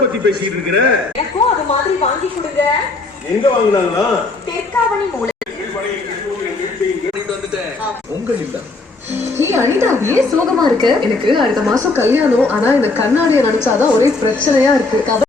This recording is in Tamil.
பத்தி பேசிட்டு இருக்கிற? எனக்கும் அது மாதிரி வாங்கி கொடுங்க. எங்க வாங்குனாங்களா? தெற்காவணி மூலை. உங்க இல்ல. அனிதா ஏன் சோகமா இருக்க? எனக்கு அடுத்த மாசம் கல்யாணம். ஆனா இந்த கண்ணாடியை நினைச்சாதான் ஒரே பிரச்சனையா இருக்கு.